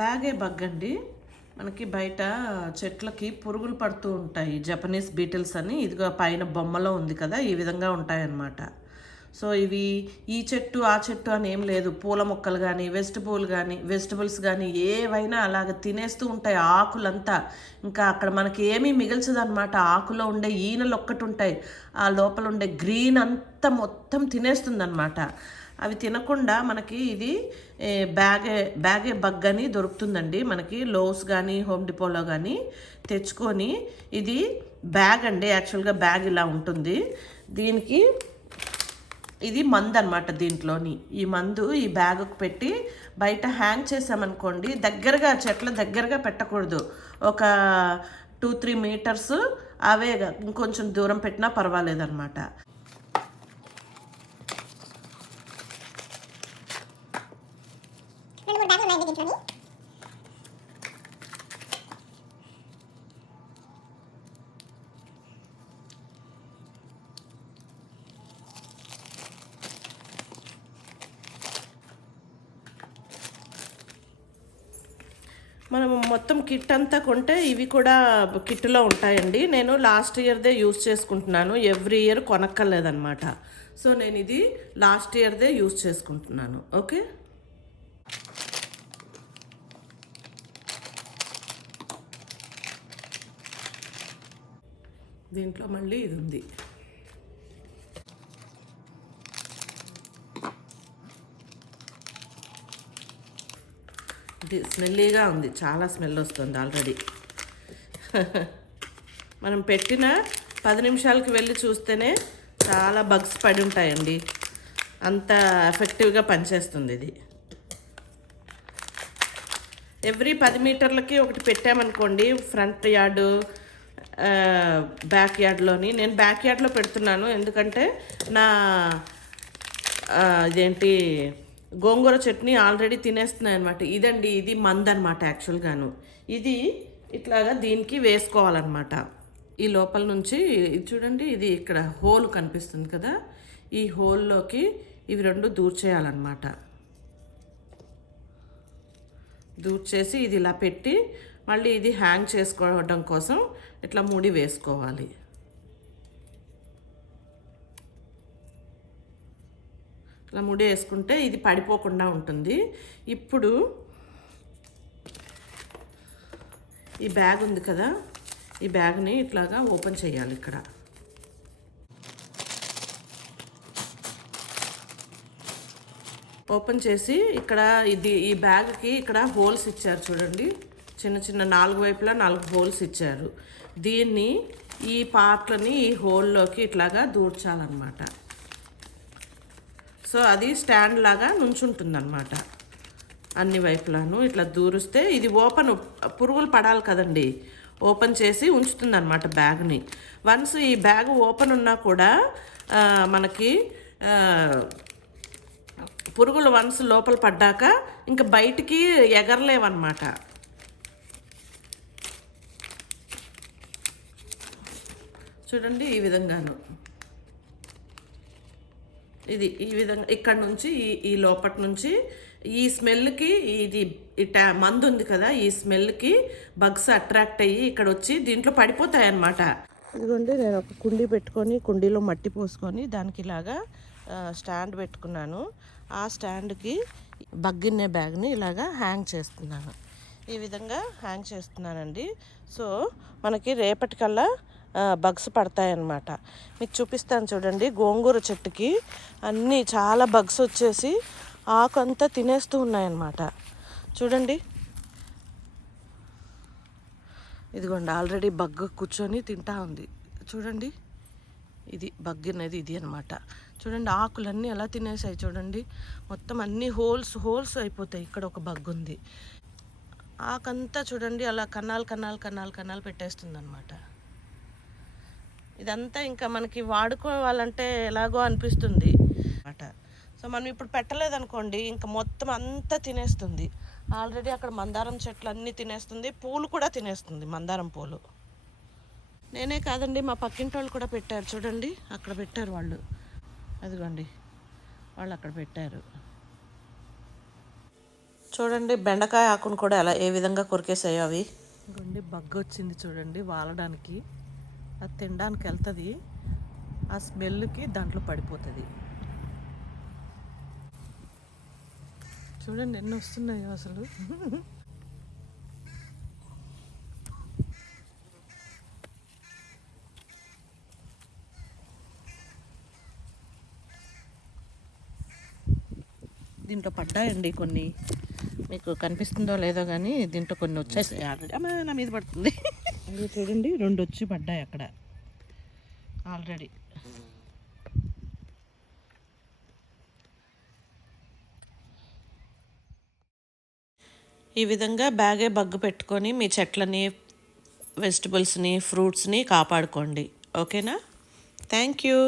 బ్యాగే bug అండి. మనకి బయట చెట్లకి పురుగులు పడుతూ ఉంటాయి, జపనీస్ బీటిల్స్ అని. ఇదిగో పైన బొమ్మలో ఉంది కదా, ఈ విధంగా ఉంటాయన్నమాట. సో ఇవి ఈ చెట్టు ఆ చెట్టు అని ఏం లేదు. పూల మొక్కలు కానీ వెజిటబుల్స్ కానీ ఏవైనా అలాగ తినేస్తూ ఉంటాయి ఆకులంతా. ఇంకా అక్కడ మనకి ఏమీ మిగల్చదనమాట. ఆకులో ఉండే ఈనెలు ఒక్కటి ఉంటాయి, ఆ లోపల ఉండే గ్రీన్ అంతా మొత్తం తినేస్తుంది అనమాట. అవి తినకుండా మనకి ఇది బ్యాగే బగ్ అని దొరుకుతుందండి మనకి. లోస్ కానీ హోమ్ డిపోలో కానీ తెచ్చుకొని, ఇది బ్యాగ్ అండి. యాక్చువల్గా బ్యాగ్ ఇలా ఉంటుంది. దీనికి ఇది మందు అనమాట. దీంట్లోని ఈ మందు ఈ బ్యాగుకు పెట్టి బయట హ్యాంగ్ చేసామనుకోండి, దగ్గరగా చెట్ల దగ్గరగా పెట్టకూడదు. ఒక 2-3 మీటర్స్ అవే ఇంకొంచెం దూరం పెట్టినా పర్వాలేదన్నమాట. మనం మొత్తం కిట్ అంతా కొంటే ఇవి కూడా కిట్లో ఉంటాయండి. నేను లాస్ట్ ఇయర్దే యూజ్ చేసుకుంటున్నాను, ఎవ్రీ ఇయర్ కొనక్కర్లేదన్నమాట. సో నేను ఇది లాస్ట్ ఇయర్దే యూజ్ చేసుకుంటున్నాను. ఓకే, దీంట్లో మళ్ళీ ఇది ఉంది. ఇది స్మెల్లీగా ఉంది, చాలా స్మెల్ వస్తుంది ఆల్రెడీ. మనం పెట్టిన 10 నిమిషాలకి వెళ్ళి చూస్తేనే చాలా బగ్స్ పడి ఉంటాయండి. అంత ఎఫెక్టివ్గా పనిచేస్తుంది ఇది. ఎవ్రీ 10 మీటర్లకి ఒకటి పెట్టామనుకోండి, ఫ్రంట్ యార్డు బ్యాక్ యార్డ్లోని. నేను బ్యాక్ యార్డ్లో పెడుతున్నాను ఎందుకంటే నా ఇదేంటి గోంగూర చట్నీ ఆల్రెడీ తినేస్తున్నాయి అనమాట. ఇదండి, ఇది మందు అనమాట యాక్చువల్గాను. ఇది ఇట్లాగా దీనికి వేసుకోవాలన్నమాట. ఈ లోపల నుంచి ఇది చూడండి, ఇది ఇక్కడ హోల్ కనిపిస్తుంది కదా, ఈ హోల్లోకి ఇవి రెండు దూర్చేయాలన్నమాట. దూర్చేసి ఇది ఇలా పెట్టి మళ్ళీ ఇది హ్యాంగ్ చేసుకోవడం కోసం ఇట్లా ముడి వేసుకోవాలి. ఇలా ముడి వేసుకుంటే ఇది పడిపోకుండా ఉంటుంది. ఇప్పుడు ఈ బ్యాగ్ ఉంది కదా, ఈ బ్యాగ్ని ఇట్లాగా ఓపెన్ చేయాలి. ఇక్కడ ఓపెన్ చేసి ఇక్కడ ఈ బ్యాగ్కి ఇక్కడ హోల్స్ ఇచ్చారు చూడండి, చిన్న చిన్న 4 వైపులా 4 హోల్స్ ఇచ్చారు. దీన్ని ఈ పార్ట్లని ఈ హోల్లోకి ఇట్లాగా దూర్చాలన్నమాట. సో అది స్టాండ్ లాగా నుంచుంటుంది అన్నమాట. అన్ని వైపులాను ఇట్లా దూరిస్తే ఇది ఓపెన్, పురుగులు పడాలి కదండి, ఓపెన్ చేసి ఉంచుతుంది అన్నమాట బ్యాగ్ని. వన్స్ ఈ బ్యాగ్ ఓపెన్ ఉన్నా కూడా మనకి పురుగులు వన్స్ లోపల పడ్డాక ఇంకా బయటికి ఎగరలేవన్నమాట. చూడండి ఈ విధంగాను. ఇది ఈ విధంగా ఇక్కడ నుంచి ఈ లోపటి నుంచి ఈ స్మెల్కి ఇది మందు ఉంది కదా, ఈ స్మెల్కి బగ్స్ అట్రాక్ట్ అయ్యి ఇక్కడ వచ్చి దీంట్లో పడిపోతాయి అన్నమాట. ఇదిగోండి, నేను ఒక కుండీ పెట్టుకొని కుండీలో మట్టి పోసుకొని దానికి ఇలాగా స్టాండ్ పెట్టుకున్నాను. ఆ స్టాండ్కి బగ్గిన్నే బ్యాగ్ని ఇలాగా హ్యాంగ్ చేస్తున్నాను. ఈ విధంగా హ్యాంగ్ చేస్తున్నానండి. సో మనకి రేపటికల్లా బగ్స్ పడతాయన్నమాట. మీకు చూపిస్తాను చూడండి. గోంగూర చెట్టుకి అన్నీ చాలా బగ్స్ వచ్చేసి ఆకంతా తినేస్తూ ఉన్నాయన్నమాట. చూడండి, ఇదిగోండి ఆల్రెడీ బగ్ కూర్చొని తింటా ఉంది. చూడండి, ఇది బగ్ అనేది ఇది అనమాట. చూడండి ఆకులన్నీ ఎలా తినేసాయి చూడండి, మొత్తం అన్నీ హోల్స్ అయిపోతాయి. ఇక్కడ ఒక బగ్ ఉంది, ఆకంతా చూడండి అలా కన్నాలు పెట్టేస్తుంది అనమాట. ఇదంతా ఇంకా మనకి వాడుకోవాలంటే ఎలాగో అనిపిస్తుంది అన్నమాట. సో మనం ఇప్పుడు పెట్టలేదనుకోండి ఇంకా మొత్తం అంతా తినేస్తుంది. ఆల్రెడీ అక్కడ మందారం చెట్లు అన్నీ తినేస్తుంది, పూలు కూడా తినేస్తుంది, మందారం పూలు. నేనే కాదండి, మా పక్కింటి వాళ్ళు కూడా పెట్టారు చూడండి, అక్కడ పెట్టారు వాళ్ళు. అదిగోండి వాళ్ళు అక్కడ పెట్టారు. చూడండి బెండకాయ ఆకును కూడా ఏ విధంగా కొరికేసాయో అవి. ఇంకోండి బగ్గ వచ్చింది చూడండి వాలడానికి. అది తినడానికి వెళ్తుంది, ఆ స్మెల్కి దాంట్లో పడిపోతుంది. చూడండి ఎన్ని వస్తున్నాయో అసలు. దీంట్లో పడ్డాయండి కొన్ని, మీకు కనిపిస్తుందో లేదో కానీ దీంట్లో కొన్ని వచ్చేసాయి ఆల్రెడీ. అమ్మ నా మీద పడుతుంది. అది చూడండి 2 వచ్చి పడ్డాయి అక్కడ ఆల్రెడీ. ఈ విధంగా బ్యాగే బగ్గు పెట్టుకొని మీ చెట్లని, వెజిటబుల్స్ని, ఫ్రూట్స్ని కాపాడుకోండి. ఓకేనా? Thank you.